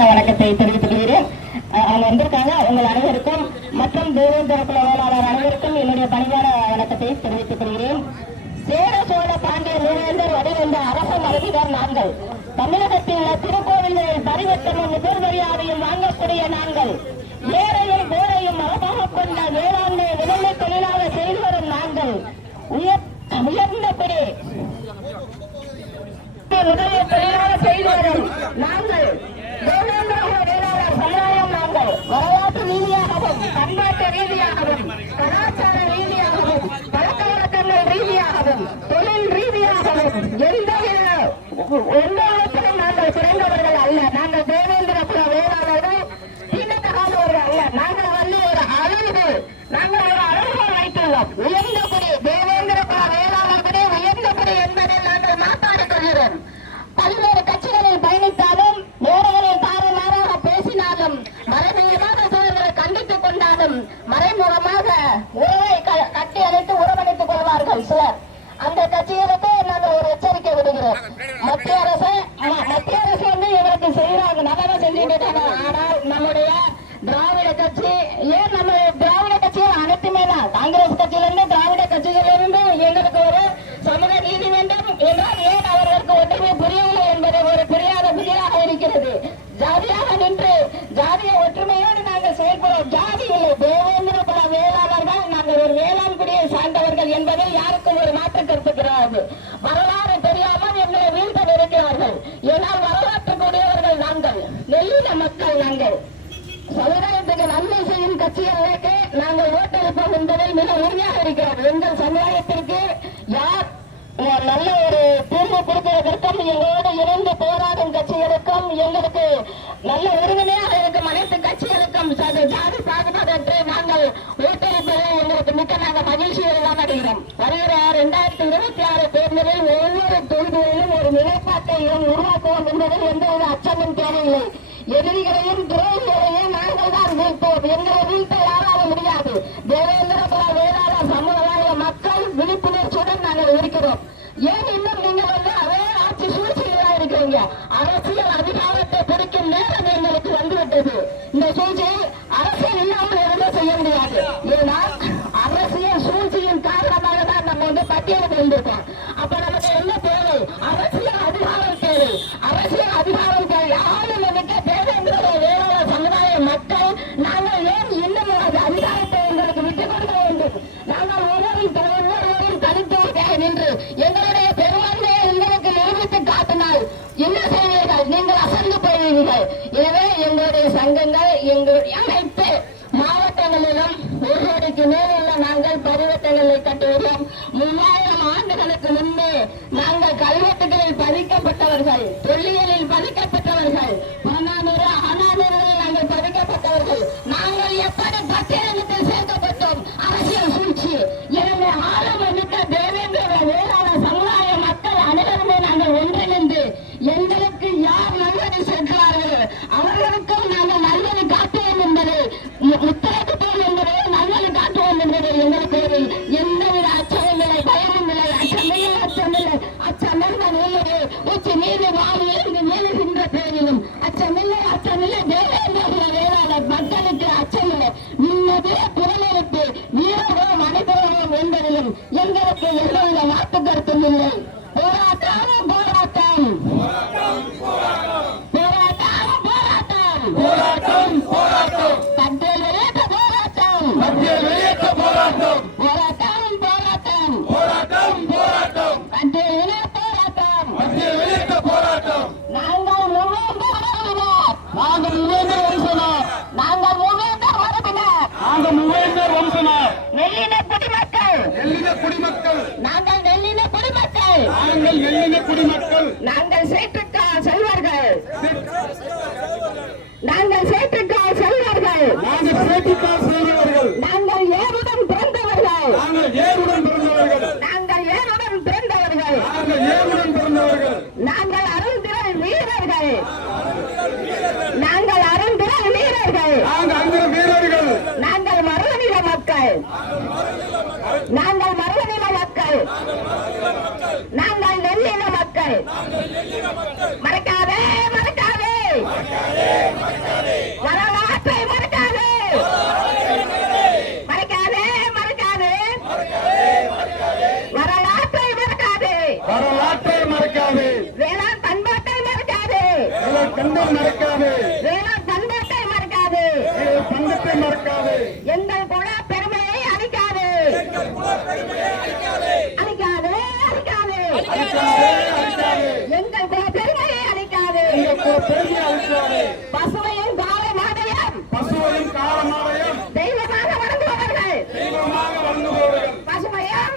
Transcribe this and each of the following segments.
வணக்கத்தை தெரிவித்துக் கொள்கிறேன். அவங்க வந்திருக்காங்க. உங்கள் அனைவருக்கும் மற்றும் தேவேந்திர குல வேளாளர் அனைவருக்கும் என்னுடைய பணிவான வணக்கத்தை தெரிவித்துக் கொள்கிறேன். சேர சோழ பாண்டிய மூவேந்தர் வடிவந்த அரச மரபினர் நாங்கள். தமிழகத்தில் உள்ள திருக்கோவில்களில் பரிவட்டமும் முதல் மரியாதையும் வாங்கக்கூடிய நாங்கள். ஏழையும் போரையும் மரபாக கொண்ட வேளாண்மை முதன்மை தொழிலாக செய்து வரும் நாங்கள். உயர் உயர்ந்தபடி முதலிய தொழிலாக செய்து வரும் நாங்கள். தேவேந்திரகுல ரீதியாகவும் பண்பாட்டு ரீதியாகவும் கலாச்சார ரீதியாகவும் பழக்க வழக்கங்கள் ரீதியாகவும் தொழில் ரீதியாகவும் எந்த எந்த விதத்திலும் நாங்கள் குறைந்தவர்கள் அல்ல நாங்கள் தேவேந்திரகுல வேளாளர்கள் தீண்டத்தகாதவர்கள் அல்ல நாங்கள் வந்து ஒரு அளவு நாங்கள் ஒரு அளவுகோல் வைத்துள்ளோம் உயர்ந்தபடி தேவேந்திரகுல வேளாளர்களே உயர்ந்தபடி என்பதை நாங்கள் மாற்றாடிக் கொள்கிறோம் பல்வேறு கட்சிகளில் பயணித்தாலும் மேடைகளில் தாறுமாறாக பேசினாலும் மறைமுகமாக சிலர்களை கண்டித்துக் கொண்டாலும் மறைமுகமாக உறவை க- கட்டி அழைத்து உறவணைத்துக் கொள்வார்கள் சிலர். அந்த கட்சிகளுக்கு நாங்கள் ஒரு எச்சரிக்கை விடுகிறோம். மத்திய அரசு மத்திய அரசு வந்து இவருக்கு செய்யறாங்க நல்லா செஞ்சுட்டு ஆனால் நம்முடைய ஜாதி இல்லை தேவேந்திர குல வேளாளர்கள் நாங்கள் ஒரு வேளாண் குடியை சார்ந்தவர்கள் என்பதை யாருக்கும் ஒரு மாற்று கருத்து கிடையாது. வரலாறு தெரியாமல் எங்களை வீழ்த்த இருக்கிறார்கள் ஏனால் வரலாற்று கூடியவர்கள் நாங்கள் நெல்லின மக்கள் நாங்கள். சமுதாயத்துக்கு நன்மை செய்யும் கட்சிகளுக்கு நாங்கள் ஓட்டளிப்போம் என்பதில் மிக உறுதியாக இருக்கிறோம். எங்கள் சமுதாயத்திற்கு யார் நல்ல ஒரு தீர்வு கொடுக்கிறதற்கும் எங்களோடு இணைந்து போராடும் கட்சிகளுக்கும் எங்களுக்கு நல்ல உறுதுணையாக இருக்கும் அனைத்து கட்சிகளுக்கும் ச- ஜாதி பாகுபாடற்று நாங்கள் ஓட்டளிப்பதை எங்களுக்கு மிக்க நாங்கள் மகிழ்ச்சியில் தான் அடைகிறோம் வருகிற இரண்டாயிரத்தி இருபத்தி ஆறு தேர்தலில் ஒவ்வொரு தொகுதிகளிலும் ஒரு நிலைப்பாட்டையும் உருவாக்குவோம் என்பதில் எந்தவித அச்சமும் தேவையில்லை. எதிரிகளையும் துரோகிகளையும் நாங்கள் தான் வீழ்த்தோம் எங்களை வீழ்த்த யாரால முடியாது. தேவேந்திர குல வேளாளர் சமுதாய மக்கள் விழிப்புணர்ச்சியுடன் நாங்கள் இருக்கிறோம். ஏன் இன்னும் நீங்க சூழ்ச்சியில அரசியல் அதிகாரத்தை பிடிக்கும் நேரம் எங்களுக்கு வந்துவிட்டது. இந்த சூழ்ச்சியை அரசியல் இல்லாமல் எதுவுமே செய்ய முடியாது. ஏன்னா அரசியல் சூழ்ச்சியின் காரணமாக தான் நம்ம வந்து பட்டியலுக்கு வந்திருக்கோம் அப்ப நமக்கு என்ன தேவை? அரசியல் அதிகாரம் தேவை. அரசியல் அதிகாரம் ஒரு கோடிக்கு மேல் நாங்கள் பரிவட்டங்களை கட்டுகிறோம். மூவாயிரம் ஆண்டுகளுக்கு முன்பே நாங்கள் கல்வெட்டுகளில் பதிக்கப்பட்டவர்கள் தொல்லியலில் பதிக்கப்பட்டவர்கள் பனானூறு அனானூரில் நாங்கள் பதிக்கப்பட்டவர்கள். நாங்கள் எப்படி பட்டியலத்தில் சேர்க்கப்பட்டோம்? அரசியல் சூழ்ச்சி. எனவே ஆரம்பமிக்க தேவேந்திர வேளாண் சமுதாய மக்கள் அனைவருமே நாங்கள் ஒன்றிணைந்து எங்களுக்கு யார் நல்லது அச்சமென்ற நிலையை உச்சி மீது வாரி எழுந்து மேலுகின்ற பேரிலும் அச்சமில்லை அச்சமில்லை தேவேந்திர வேளாளர் மக்களுக்கு அச்சமில்லை. நின்னதே புறநெருப்பு வீரரோ மனிதரோம் என்பதிலும் எங்களுக்கு எந்தவித வாக்கு கருத்தும் இல்லை. போராட்டம் போராட்டம். போராட்டம். நாங்கள் மூவேந்தர் வம்சனார். நெல்லின குடிமக்கள். எல்லின குடிமக்கள். நாங்கள் நெல்லின குடிமக்கள். நாங்கள் எல்லின குடிமக்கள். நாங்கள் சேற்றுக்கால் செல்வர்கள். நாங்கள் சேற்றுக்கால் செல்வர்கள். நாங்கள் சேட்டிக்கால் செய்கிறவர்கள் நாங்கள் ஏருடன் பிறந்தவர்கள். நாங்கள் ஏருடன் பிறந்தவர்கள். நாங்கள் ஏருடன் பிறந்தவர்கள். நாங்கள் ஏருடன் பிறந்தவர்கள். நாங்கள் அருந்திரல் வீரர்கள் நாங்கள் அருந்திரல் வீரர்கள் நாங்கள் அங்கிற வீரர்கள் நாங்கள் மருதநில மக்கள் நாங்கள் மருதநில மக்கள் நாங்கள் நெல்லின மக்கள். மறக்காதே மறக்காதே வரலாற்றை மறக்காதே மறக்காதே மறக்காதே வரலாற்றை மறக்காதே வரலாற்றை மறக்காதே வேளாண் பண்பாட்டை மறக்காதே இவர் கண்டம் மறக்காதே வேளாண் பண்பாட்டை மறக்காதே இவர் பங்கத்தை மறக்காதே எங்கள் குல பெருமையை அழிக்காதே அழிக்காதே அழிக்காதே அழிக்காதே அழிக்காதே எங்கள் குல பெருமையை அழிக்காதே எங்கள் பெருமையை அழிக்காதே பசுமையும் காலை மாதையும் பசுவையும் காலமாலையும் தெய்வமாக வணங்குபவர்கள் தெய்வமாக வழங்குபவர்கள் பசுமையும்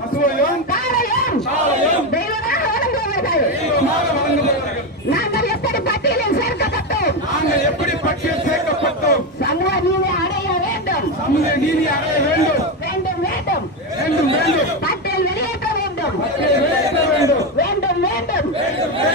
பசுவையும் காலையும் காலையும் தெய்வமாக வணங்குபவர்கள் தெய்வமாக வழங்குபவர்கள் நாங்கள் எப்படி பட்டியலில் சேர்க்கப்பட்டோம் நாங்கள் எப்படி பட்டியல் சேர்க்கப்பட்டோம் சமூக நீதி அடைய வேண்டும் சமூக நீதி அடைய வேண்டும் வேண்டும் வேண்டும் வேண்டும் வேண்டும் பட்டியல் வெளியேற்ற வேண்டும் பட்டியல் வெளியேற்ற வேண்டும் வேண்டும்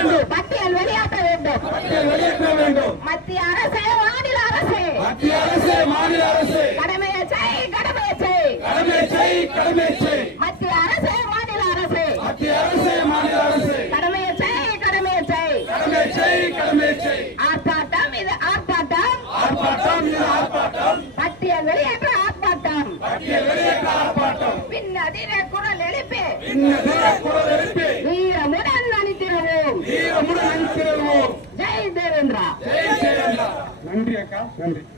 வேண்டும். பட்டியல் வெளியேற்ற வேண்டும். பட்டியல் வெளியேற்ற வேண்டும். மத்திய அரசு மாநில அரசு. மத்திய அரசு மாநில அரசு. கடமையை செய் கடமையை செய். கடமை செய் கடமை செய். மத்திய அரசு மாநில அரசு. மத்திய அரசு மாநில அரசு. கடமையை செய் கடமையை செய். கடமை செய் கடமை செய். ஆர்ப்பாட்டம் இது ஆர்ப்பாட்டம். ஆர்ப்பாட்டம் இது ஆர்ப்பாட்டம். பட்டியல் வெளியேற்ற ஆர்ப்பாட்டம். பட்டியல் வெளியேற்ற ஆர்ப்பாட்டம். பின்னதிர குரல் எழுப்பி. இன்ன குரல் ನಮಸ್ಕಾರ